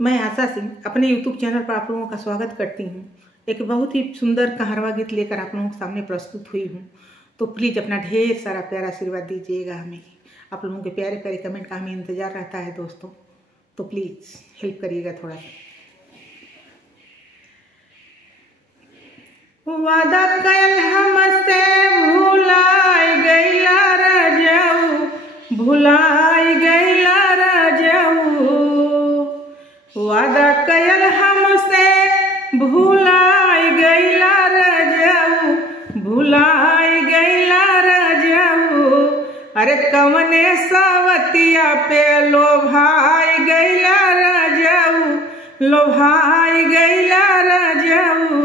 मैं आशा सिंह अपने YouTube channel पर आप लोगों का स्वागत करती हूँ। एक बहुत ही सुंदर कहारवा गीत लेकर आप लोगों के सामने प्रस्तुत हुई हूँ। तो प्लीज़ अपना ढेर सारा प्यारा आशीर्वाद दीजिएगा हमें। आप लोगों के प्यारे प्यारे कमेंट का हमें इंतज़ार रहता है दोस्तों, तो प्लीज़ हेल्प करिएगा थोड़ा सा। वादा कल हमसे भुलाए गईला राजाऊ, भुलाए गईला राजाऊ। वादा कयल हमसे भुलाए गईला राजाऊ, भुलाए गईला राजाऊ। अरे कवने सावतिया पे लोभाए गईला राजाऊ, लोभाए गईला राजाऊ।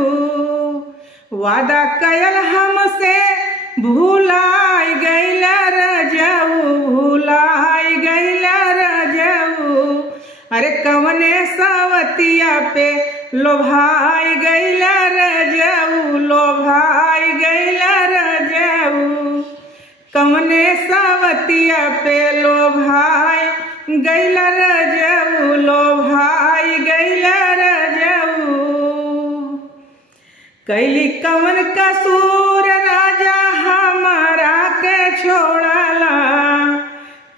वादा कयल हमसे भुलाए गईला राजाऊ, भुलाए गईला राजाऊ। अरे कवने सावतिया पे लोभाए गईला राजाऊ, लोभाए गईला राजाऊ। कवने सावतिया पे लोभाए गईला राजाऊ, लोभाए गईला राजाऊ। कैली कवन कसूर राजा हमारा के छोड़ला,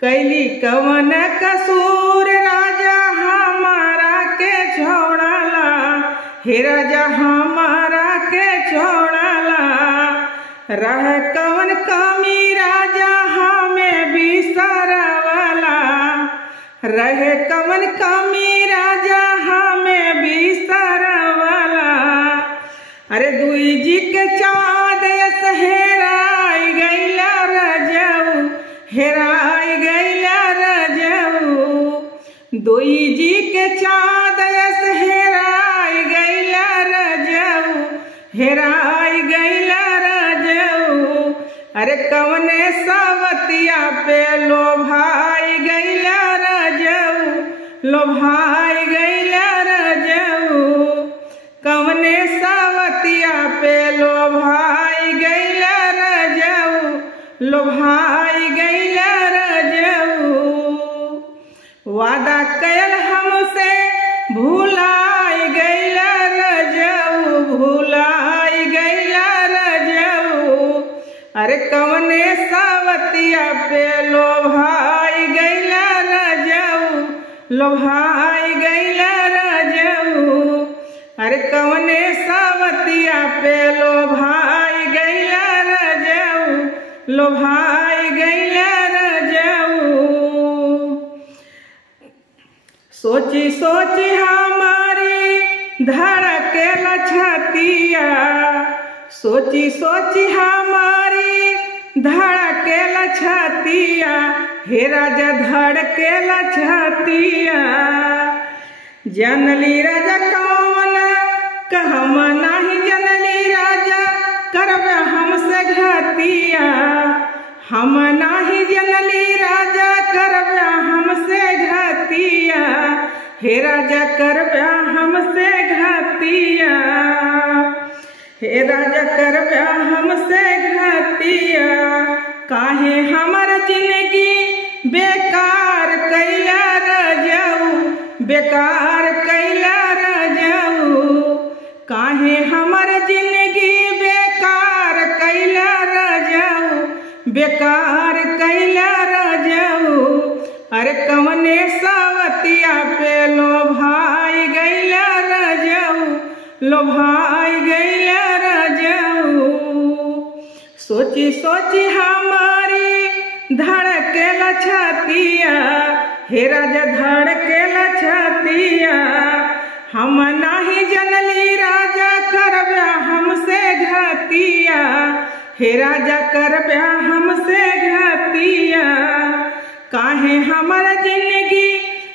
कैली कवन कसूर राजा हमारा के छोड़ला। हे राजा हमारा के छोड़ला, रह कवन कमी राजा हमें बिसरवला, रह कवन कमी राजा हमें बिसरवला। अरे दुई जी के चाँद हेराई गईला राजाऊ, हेराई गईला राजाऊ। दुई जी के चाँद हेराई गईला राजाऊ, हेराई गईला राजाऊ। अरे कवने सावतिया पे लोभाई गईला राजाऊ, लोभाई गईला राजाऊ। कवने सावतिया पे लोभाई गईला राजाऊ, लोभाई गईला राजाऊ। वादा कयल हमसे भुलाए गईला राजाऊ, भुलाए गईला राजाऊ। अरे कवने सावतिया पे लोभाई गईला राजाऊ, लोभाई गईला राजाऊ। अरे कवने सावतिया पे लोभाई गईला राजाऊ, लोभाई गईला राजाऊ। सोची सोची हमारी धड़केला छातिया, सोची सोची हमारी धड़केला छातिया। हे राजा धड़केला छातिया, जनली राजा कौन कहम नाही, जनली राजा करब हमसे घातिया। हम नाही जनली राजा करब हमसे घातिया, हे राजा करब हमसे घातिया, हे राजा करब हमसे घातिया। काहे हमर जिंदगी बेकार कैला राजाऊ, बेकार कैला राजाऊ। काहे हमर जिंदगी बेकार कैला राजाऊ, बेकार कैला राजाऊ। अरे कवने सावतिया पे लोभाई गईला राजाऊ, लोभाई गईला राजाऊ। सोची सोची हमारी धड़केला छातिया, हे राजा धड़केला छातिया। हम नाही जनली राजा करब हमसे घातिया, हे राजा करब हमसे घातिया। काहे हमर जिंदगी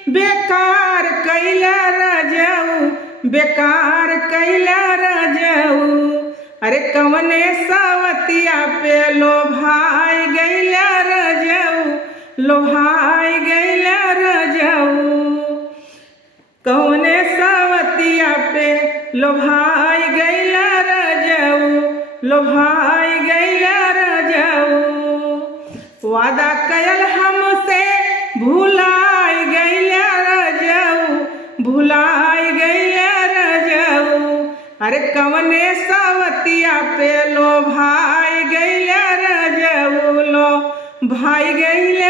बेकार कैला राजाऊ, बेकार कैला राजाऊ। अरे कवने सावतिया पे लोभाई गईला राजाऊ, लोभाई गईला राजाऊ। कवने सावतिया पे लोभाई गईला राजाऊ, लोभाई गईला राजाऊ। वादा कयल हमसे भुलाए गईला राजाऊ, भुला अरे कवने सवतिया पे लो भाई गैले रजऊ लो भाई गैले